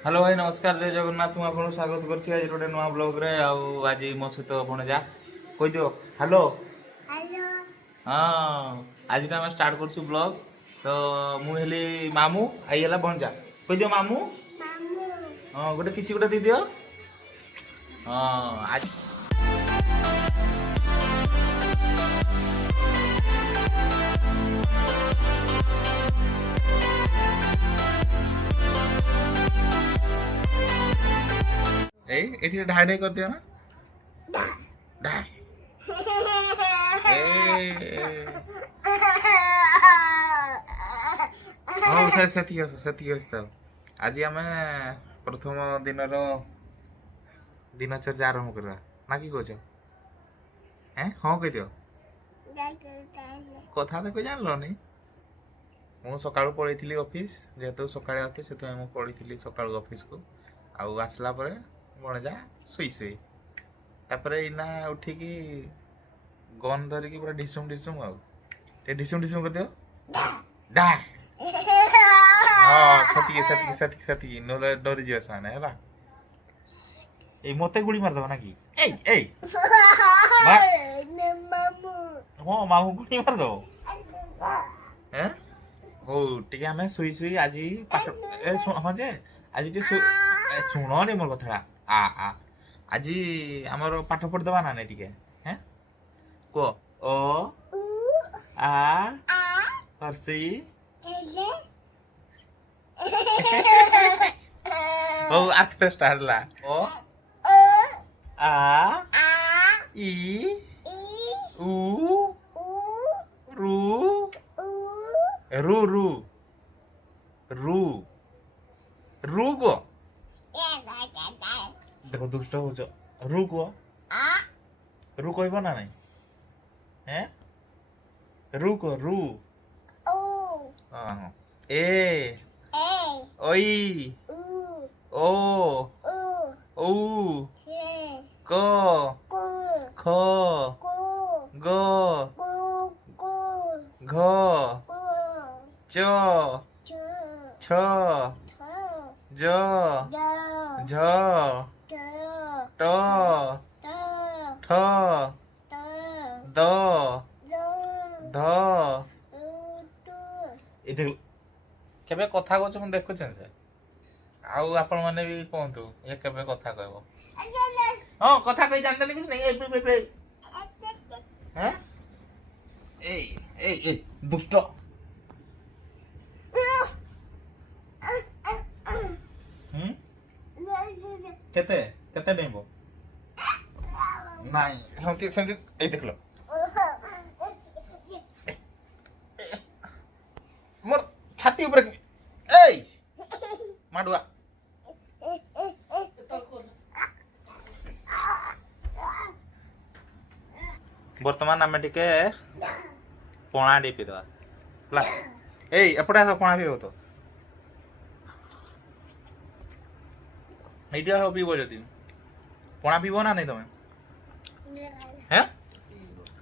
हेलो भाई नमस्कार जय जगन्नाथ ମୁଁ ଆପଣଙ୍କୁ ସ୍ୱାଗତ କରୁଛି ଆଜି ଗୋଟେ ନୂଆ ବ୍ଲଗ୍ରେ ଆଉ ଆଜି ମୋ ସହିତ ଭଣଜା କହିଦିଅ ହ୍ୟାଲୋ हेलो ହଁ ଆଜିଟା ଆମେ ଷ୍ଟାର୍ଟ କରୁଛୁ ବ୍ଲଗ୍ ତ ମୁଁ ହେଲି ମାମୁଁ ଆଇ ହେଲା ଭଣଜା କହିଦିଅ ମାମୁଁ मामू ହଁ ଗୋଟେ କିଛି ଗୋଟେ ଦେଇଦିଅ ହଁ ଆଜି ଏଇ ଏଠି ଢାଇ ଢାଇ କରିଦିଅ ନା ଢାଇ ହଉ ସେତିକି ଅଛି ତ ଆଜି ଆମେ ପ୍ରଥମ ଦିନର ଦିନଚର୍ଯ୍ୟା ଆରମ୍ଭ କରିବା ନା କି କହୁଛ ହଁ କହିଦିଅ କଥା ତ କହି ଜାଣିଲନି ମୁଁ ସକାଳୁ ପଳେଇଥିଲି ଅଫିସ୍ ଯେହେତୁ ସକାଳେ ଅଫିସ୍ ସେଥିପାଇଁ ମୁଁ ପଳେଇଥିଲି ସକାଳୁ ଅଫିସ୍କୁ ଆଉ ଆସିଲା ପରେ ଭଣଜା ଶୋଇ ତାପରେ ଏଇନା ଉଠିକି ଗନ୍ ଧରିକି ପୁରା ଢିସୁମ ଆଉ ଟିକେ ଢିସୁମ କରିଦିଅ ଡା ହଁ ସେତିକି ନହେଲେ ଡରିଯିବ ସେମାନେ ହେଲା ଏଇ ମତେ ଗୁଳି ମାରିଦବ ନା କି ଏଇ मामू ହଁ ମାମୁଁ ଗୁଳି ମାରିଦବ ହଉ ଟିକେ ଆମେ ଶୋଇ ଆଜି ପାଠ ହଁ ଯେ ଆଜି ଟିକେ ଶୁଣନି ମୋର କଥାଟା ଆଜି ଆମର ପାଠ ପଢିଦବା ନା ନାଇଁ ଟିକେ କୁହ ଓ ଆ ହର୍ଷି ହଉ ଆଥରେ ଷ୍ଟାର୍ଟ ହେଲା ଓ ଆ ଇ ଉ ରୁ ରୁ ରୁ ରୁ ରୁ କୁହ ଦେଖ ଦୁଷ୍ଟ ହଉଛ ରୁ କୁହ ରୁ କହିବ ନା ନାଇଁ ରୁ କୁହ ରୁ ହଁ ଏ ଓଇ ଓ ଔ କ ଖ ଗ ଘ ଚ ଛ ଜ ଝ ଟ ଠ ଦ ଧ ଏ ଦେଖ କେବେ କଥା କହୁଛ ମୁଁ ଦେଖୁଛି ସେ ଆଉ ଆପଣ ମାନେ ବି କୁହନ୍ତୁ ଏ କେବେ କଥା କହିବ ହଁ କଥା କହି ଜାଣିଦେଲି କିଛି ନାଇଁ ଏଇ ଦୁଷ୍ଟ କେତେ କେତେ ଡେଇଁବ ନାଇଁ ସେମିତି ଏଇ ଦେଖିଲ ମୋର ଛାତି ଉପରେ ଏଇ ମାଡୁଆ ବର୍ତ୍ତମାନ ଆମେ ଟିକେ ପଣା ଟିକେ ପିଇଦବା ହେଲା ଏଇ ଏପଟେ ଆସ ପଣା ପିଇବ ତ ଏଇଠି ଆସ ପିଇବ ଯଦି ପଣା ପିଇବ ନା ନାଇଁ ତମେ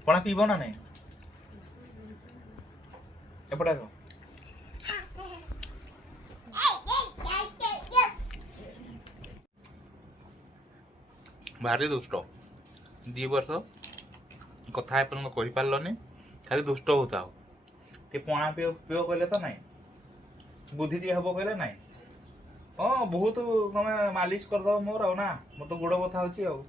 ପଣା ପିଇବ ନା ନାଇଁ ଏପଟେ ଆସ ଭାରି ଦୁଷ୍ଟ 2 ବର୍ଷ କଥା ଏପର୍ଯ୍ୟନ୍ତ କହିପାରିଲନି ଖାଲି ଦୁଷ୍ଟ ହଉଥାଉ ଟିକେ ପଣା ପିଅ କହିଲେ ତ ନାଇଁ ବୁଦ୍ଧି ଟିକେ ହବ କହିଲେ ନାଇଁ ହଁ ବହୁତ ତମେ ମାଲିସ କରିଦବ ମୋର ଆଉ ନା ମୋର ତ ଗୋଡ ବଥା ହଉଛି ଆଉ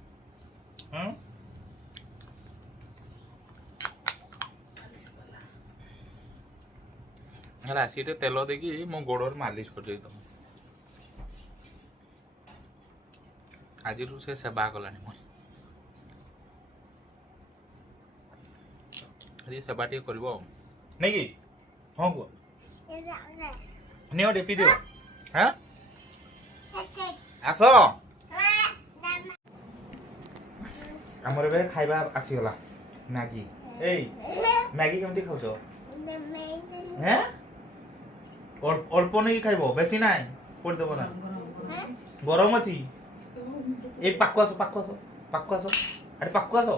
ହେଲା ଆସିକି ତେଲ ଦେଇକି ମୋ ଗୋଡରେ ମାଲିସ କରିଦେଇ ତମ ଆଜିରୁ ସେ ସେବା କଲାଣି ମୁଁ ଆଜି ସେବା ଟିକେ କରିବ ଆଉ ନାଇଁ କି ହଁ କୁହ ନିଅ ଟିକେ ପିଇ ଦିଅ ଆସ ଆମର ଏବେ ଖାଇବା ଆସିଗଲା ମ୍ୟାଗି ଏଇ ମ୍ୟାଗି କେମିତି ଖାଉଛ ଅଳ୍ପ ନେଇକି ଖାଇବ ବେଶୀ ନାହିଁ ପଡ଼ିଦେବ ନା ଗରମ ଅଛି ଏଇ ପାଖକୁ ଆସ ଆରେ ପାଖକୁ ଆସ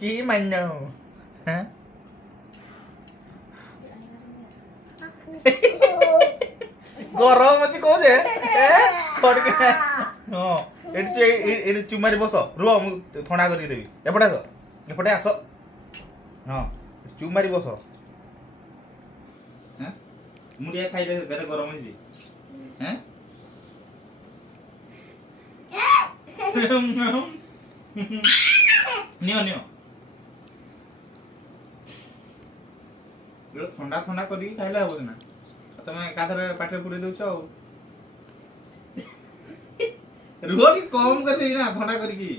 କି ମାନୁ କହୁଛେ ଫଟକେ ହଁ ଏଠି ଚୁମାରି ବସ ରୁହ ମୁଁ ଥଣ୍ଡା କରିକି ଦେବି ଏପଟେ ଆସ ଏପଟେ ଆସ ହଁ ଚୁମାରି ବସ ମୁଁ ଟିକେ ଖାଇଦେ କେତେ ଗରମ ହେଇଛି ନିଅ ନିଅ ଥଣ୍ଡା ଥଣ୍ଡା କରିକି ଖାଇଲେ ହବ ସିନା ତମେ ଏକାଥରେ ପାଟିରେ ପୁରେଇ ଦଉଛ ଆଉ ରୁହ ଟିକେ କମ କରିଦେବି ନା ଥଣ୍ଡା କରିକି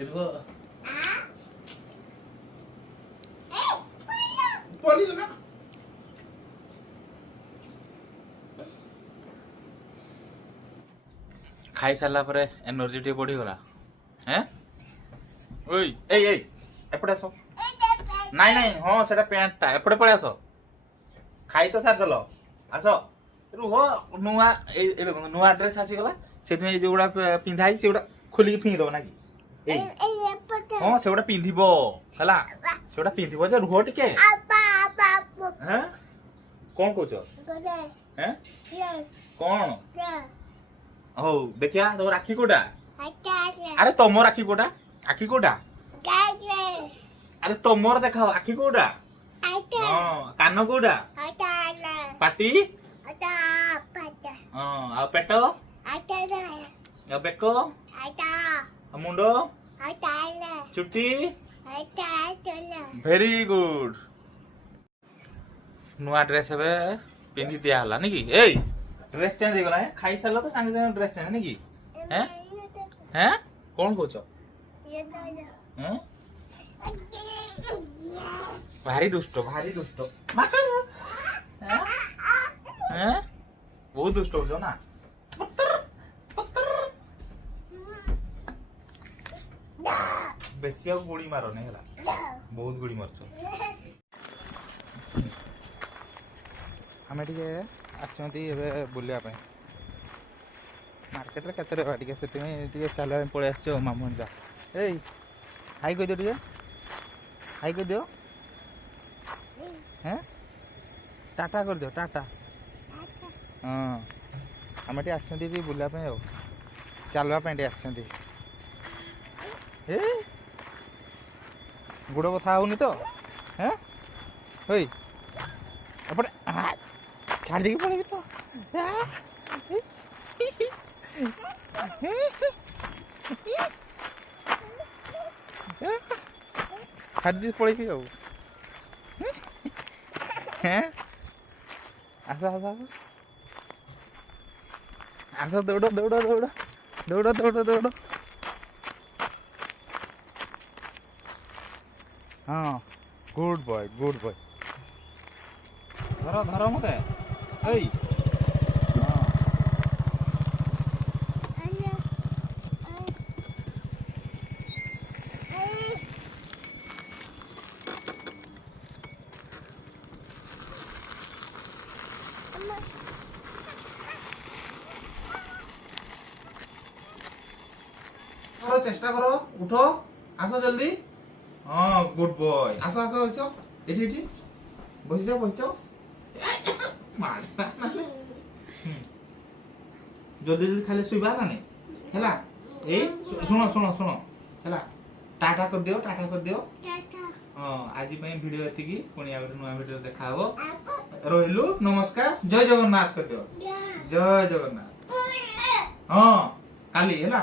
ରୁହ ପଡ଼ିଗଲା ଖାଇ ସାରିଲା ପରେ ଏନର୍ଜି ଟିକେ ବଢିଗଲା ওই এই এই এপটে আস নাই নাই হ্যাঁ সেটা প্যান্টটা এপটে পড়ে আস খাই তো সার দেল আস রুহ নূয়া এই দেখুন নূয়া ড্রেস আসিগলা সেদিন এই যেগুলা পিন্ধা হয়েছে সেগুলা খোলিকি ফিঙ্গি দেব নাকি এই হ্যাঁ সেগুলা পিন্ধিব ହେଲା সেগুলা পিন্ধিব যে রুহ টিকে হ্যাঁ কোন কହୁଛ হ্যাঁ কোন ହଉ ଦେଖିଆ ତମ ରାକ୍ଷୀ କୋଉଟା ଆରେ ତମ ରାକ୍ଷୀ କୋଉଟା ଆଖି କୋଉଟା ଆରେ ତମର ଦେଖାଅ ଆଖି କୋଉଟା ହଁ କାନ କୋଉଟା ପାଟି ହଁ ଆଉ ପେଟ ଆଉ ବେକ ଆଉ ମୁଣ୍ଡ ଚୁଟି ଭେରି ଗୁଡ ନୂଆ ଡ୍ରେସ ଏବେ ପିନ୍ଧି ଦିଆ ହେଲା ନାଇଁ କି ଏଇ ଡ୍ରେସ ଚେଞ୍ଜ ହେଇଗଲା ଖାଇ ସାରିଲ ତ ସାଙ୍ଗେ ସାଙ୍ଗେ ଡ୍ରେସ ଚେଞ୍ଜ ନାଇଁ କି ହେଁ କଣ କହୁଛ ଭାରି ଦୁଷ୍ଟ ବହୁତ ଦୁଷ୍ଟ ହଉଛ ନା ବେଶୀ ଆଉ ଗୁଳି ମାରନି ହେଲା ବହୁତ ଗୁଳି ମାରୁଛ ଆମେ ଟିକେ ଆସିଛନ୍ତି ଏବେ ବୁଲିବା ପାଇଁ ମାର୍କେଟରେ କେତେ ରହିବା ଟିକେ ସେଥିପାଇଁ ଟିକେ ଚାଲିବା ପାଇଁ ପଳେଇ ଆସିଛୁ ମାମୁଁ ଯା ଏଇ ହାଇ କହିଦିଅ ଟିକେ ହାଇ କହିଦିଅ ହେଁ ଟାଟା କରିଦିଅ ଟାଟା ହଁ ଆମେ ଟିକେ ଆସିଛନ୍ତି ଟିକେ ବୁଲିବା ପାଇଁ ଆଉ ଚାଲିବା ପାଇଁ ଟିକେ ଆସିଛନ୍ତି ଏ ଗୋଡ଼ କଥା ହଉନି ତ ହେଁ ହେଇ ଏପଟେ ଛାଡ଼ି ଦେଇକି ପଳେଇବି ତ ଛାଡ଼ି ଦେଇକି ପଳେଇବି ଆଉ ଆସ ଆସ ଆସ ଆସ ଦୌଡ଼ ଦୌଡ଼ ଦୌଡ଼ ଦୌଡ଼ ଦୌଡ଼ ଦୌଡ଼ ହଁ ଗୁଡ୍ ବୟ ଧର ଧର ମତେ ଏଇ চেষ্টা করো উঠো আসো জলদি हाँ गुड बॉय आसो आसो आसो एठी एठी बसि जाओ जल्दी जल्दी खाली सुइबा ना नहीं हैला ए सुनो सुनो सुनो हैला टाटा कर दियो टाटा हां आज पई वीडियो एतिकी कोनी आ नुआ वीडियो देखाबो रोहिलु नमस्कार जय जगन्नाथ कर दियो जय जगन्नाथ हां काली हैला